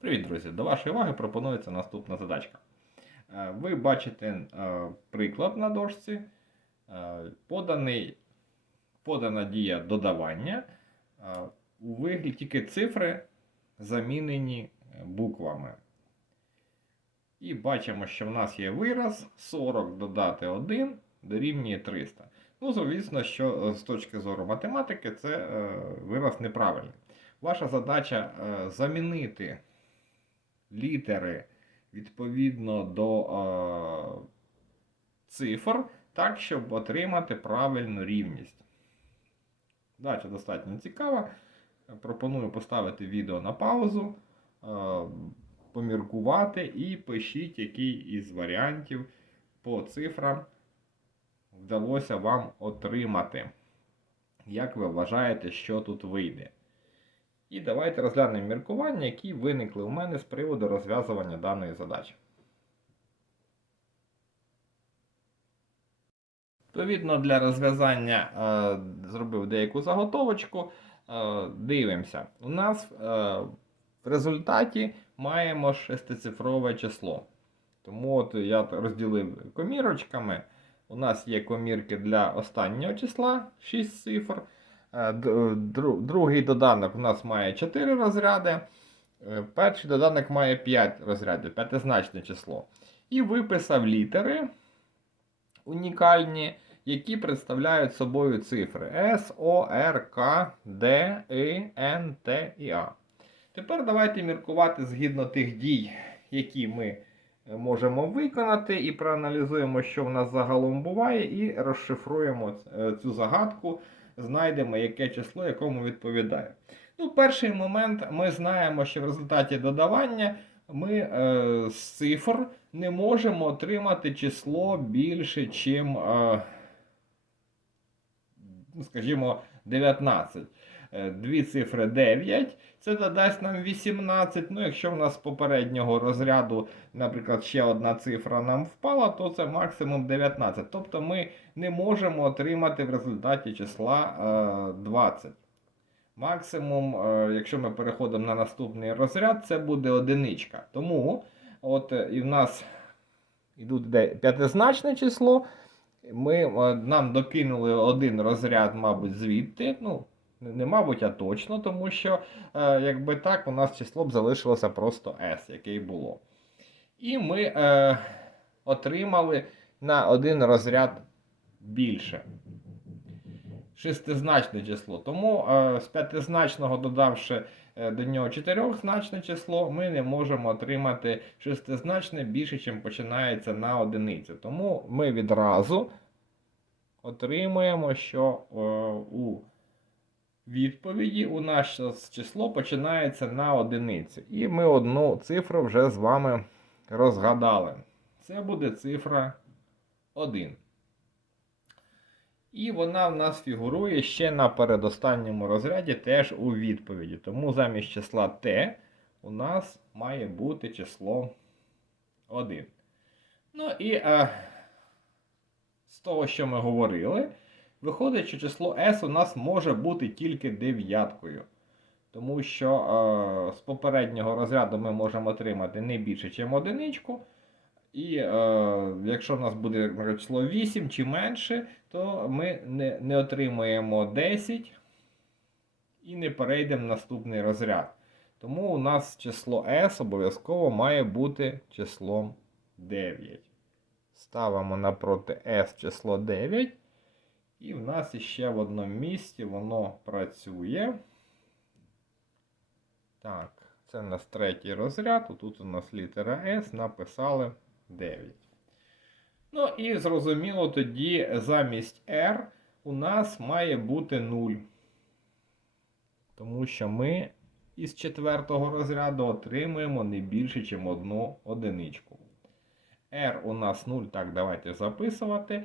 Привіт, друзі! До вашої уваги пропонується наступна задачка. Е, Ви бачите е, приклад на дошці, Е, поданий, подана дія додавання у вигляді тільки цифри замінені буквами. І бачимо, що в нас є вираз 40 додати 1 дорівнює 300. Ну, звісно, що з точки зору математики це вираз неправильний. Ваша задача замінити літери відповідно до е, цифр, так, щоб отримати правильну рівність. Задача достатньо цікава. Пропоную поставити відео на паузу, е, поміркувати і пишіть, який із варіантів по цифрам вдалося вам отримати. Як ви вважаєте, що тут вийде? І давайте розглянемо міркування, які виникли у мене з приводу розв'язування даної задачі. Відповідно, для розв'язання е, зробив деяку заготовочку. Е, дивимося. У нас е, в результаті маємо шестицифрове число. Тому от я розділив комірочками. У нас є комірки для останнього числа 6 цифр. Е, дру- Другий доданок у нас має 4 розряди. Е, Перший доданок має 5 розрядів, п'ятизначне число. І виписав літери унікальні, які представляють собою цифри S, O, R, K, D, I, N, T і A. Тепер давайте міркувати згідно тих дій, які ми е, можемо виконати, і проаналізуємо, що в нас загалом буває, і розшифруємо е, цю загадку, знайдемо, яке число якому відповідає. Ну, перший момент ми знаємо, що в результаті додавання ми е, з цифр не можемо отримати число більше, чим, е, скажімо, 19. Е, Дві цифри 9, це додасть нам 18. Ну, якщо в нас з попереднього розряду, наприклад, ще одна цифра нам впала, то це максимум 19. Тобто ми не можемо отримати в результаті числа е, 20. Максимум, е, якщо ми переходимо на наступний розряд, це буде одиничка. Тому от е, і в нас йдуть п'ятизначне число. Ми, е, нам докинули один розряд, мабуть, звідти. Ну, не мабуть, а точно, тому що, е, якби так, у нас число б залишилося просто S, яке було. І ми е, отримали на один розряд більше. Шестизначне число. Тому е, з п'ятизначного, додавши е, до нього чотирьохзначне число, ми не можемо отримати шестизначне більше, чим починається на одиницю. Тому ми відразу отримуємо, що е, у відповіді у нас число починається на одиницю. І ми одну цифру вже з вами розгадали. Це буде цифра 1. І вона в нас фігурує ще на передостанньому розряді теж у відповіді. Тому замість числа t у нас має бути число 1. Ну і е, з того, що ми говорили, виходить, що число s у нас може бути тільки дев'яткою. Тому що е, з попереднього розряду ми можемо отримати не більше, ніж одиничку. І е, якщо в нас буде наприклад, число 8 чи менше, то ми не, не отримуємо 10 і не перейдемо в наступний розряд. Тому у нас число S обов'язково має бути числом 9. Ставимо напроти S число 9. І в нас іще в одному місці воно працює. Так, це у нас третій розряд. Тут у нас літера S написали 9. Ну і зрозуміло, тоді замість R у нас має бути 0. Тому що ми із четвертого розряду отримуємо не більше, ніж одну одиничку. R у нас 0. Так, давайте записувати.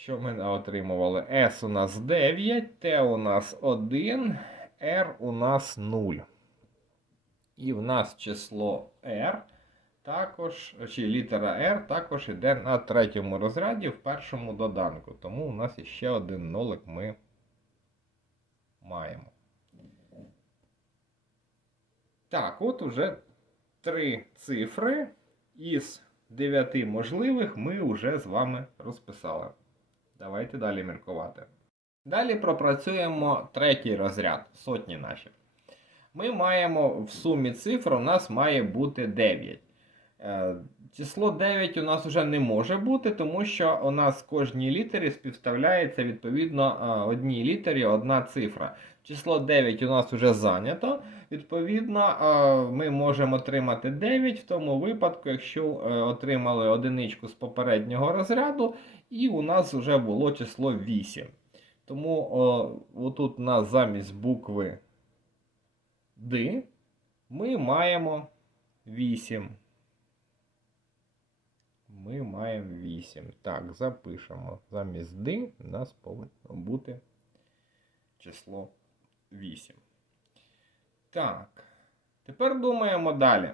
Що ми отримували? S у нас 9, T у нас 1, R у нас 0. І в нас число R також, чи літера R також йде на третьому розряді в першому доданку. Тому у нас іще один нолик ми маємо. Так, от уже три цифри із дев'яти можливих ми вже з вами розписали. Давайте далі міркувати. Далі пропрацюємо третій розряд, сотні наші. Ми маємо в сумі цифр, у нас має бути 9. Е, Число 9 у нас вже не може бути, тому що у нас кожній літері співставляється відповідно е, одній літері одна цифра. Число 9 у нас вже зайнято. Відповідно, ми можемо отримати 9 в тому випадку, якщо е, отримали одиничку з попереднього розряду, і у нас вже було число 8. Тому отут у нас замість букви Д ми маємо 8. Ми маємо 8. Так, запишемо. Замість Д у нас повинно бути число 8. Так. Тепер думаємо далі.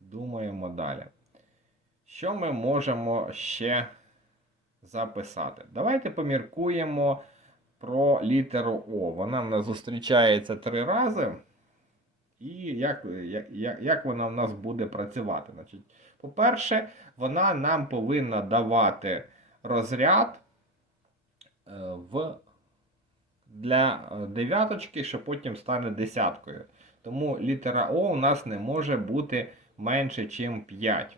Думаємо далі. Що ми можемо ще записати? Давайте поміркуємо про літеру О. Вона в нас зустрічається три рази. І як, як, як, як вона в нас буде працювати? Значить, по-перше, вона нам повинна давати розряд е, в, для е, дев'яточки, що потім стане десяткою. Тому літера О у нас не може бути менше, ніж 5.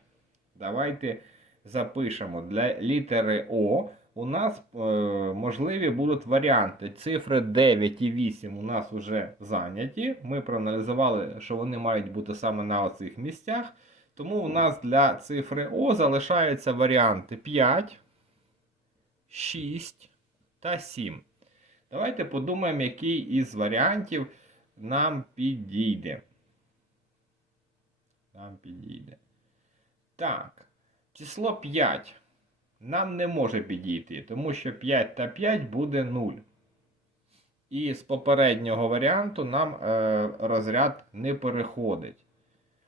Давайте запишемо. Для літери О у нас е, можливі будуть варіанти. Цифри 9 і 8 у нас вже зайняті. Ми проаналізували, що вони мають бути саме на оцих місцях. Тому у нас для цифри О залишаються варіанти 5, 6 та 7. Давайте подумаємо, який із варіантів нам підійде. Нам підійде. Так, число 5 нам не може підійти, тому що 5 та 5 буде 0. І з попереднього варіанту нам е, розряд не переходить.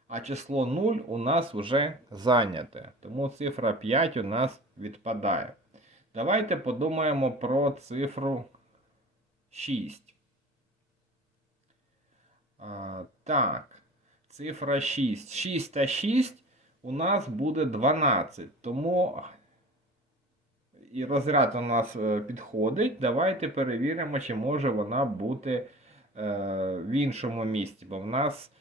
А число 0 у нас вже зайняте. Тому цифра 5 у нас відпадає. Давайте подумаємо про цифру 6. А, так, цифра 6. 6 та 6 у нас буде 12. Тому і розряд у нас е, підходить. Давайте перевіримо, чи може вона бути е, в іншому місці. Бо в нас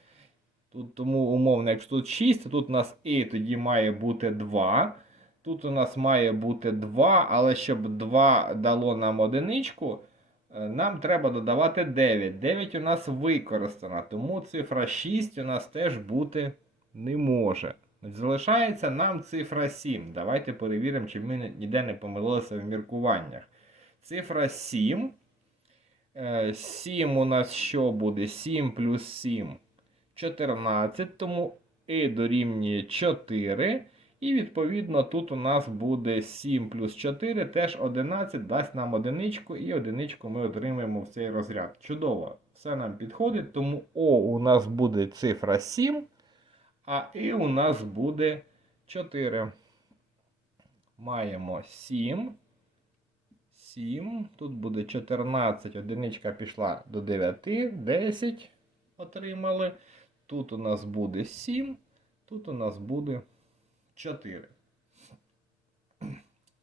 тут тому умовно, якщо тут 6, то тут у нас і тоді має бути 2. Тут у нас має бути 2, але щоб 2 дало нам одиничку, нам треба додавати 9. 9 у нас використана, тому цифра 6 у нас теж бути не може. Залишається нам цифра 7. Давайте перевіримо, чи ми ніде не помилилися в міркуваннях. Цифра 7. 7 у нас що буде? 7 плюс 7 14. Тому і дорівнює 4. І відповідно тут у нас буде 7 плюс 4, теж 11, дасть нам одиничку, і одиничку ми отримаємо в цей розряд. Чудово! Все нам підходить, тому О у нас буде цифра 7. А і у нас буде 4. Маємо 7. 7. Тут буде 14. Одиничка пішла до 9. 10 отримали. Тут у нас буде 7. Тут у нас буде 4.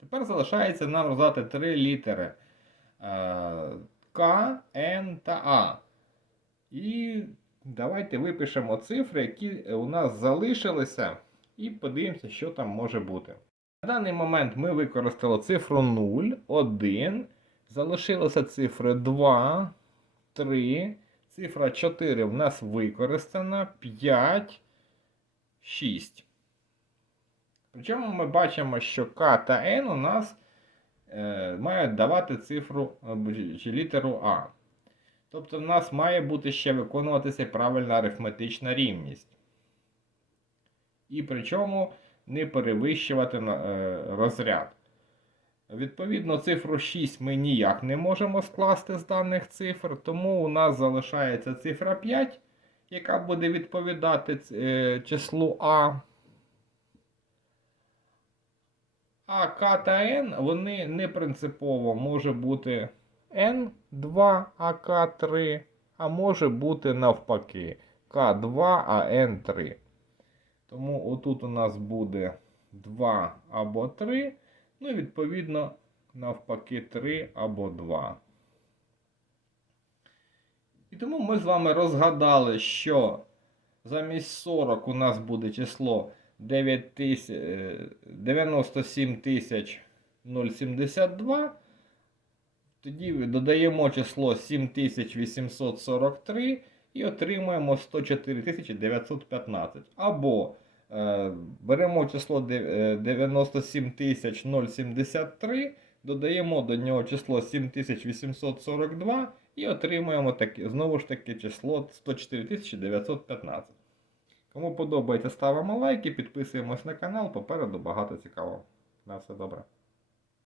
Тепер залишається нам роздати три літери е, К, Н та А. І Давайте випишемо цифри, які у нас залишилися, і подивимося, що там може бути. На даний момент ми використали цифру 0, 1. Залишилися цифри 2, 3. Цифра 4 в нас використана, 5, 6. Причому ми бачимо, що К та Н у нас е, мають давати цифру чи літеру А. Тобто в нас має бути ще виконуватися правильна арифметична рівність. І причому не перевищувати е, розряд. Відповідно, цифру 6 ми ніяк не можемо скласти з даних цифр, тому у нас залишається цифра 5, яка буде відповідати е, числу А. А К та Н, вони не принципово може бути. N2 АК3, а може бути навпаки. К2, а Н3. Тому отут у нас буде 2 або 3. Ну відповідно, навпаки, 3 або 2. І тому ми з вами розгадали, що замість 40 у нас буде число 9 тисяч, 97 тисяч 072. Тоді додаємо число 7843 і отримуємо 104 915. Або е, беремо число де- е, 97 073, додаємо до нього число 7842 і отримуємо таке, знову ж таки число 104 915. Кому подобається, ставимо лайки, підписуємось на канал, попереду багато цікавого. На все добре.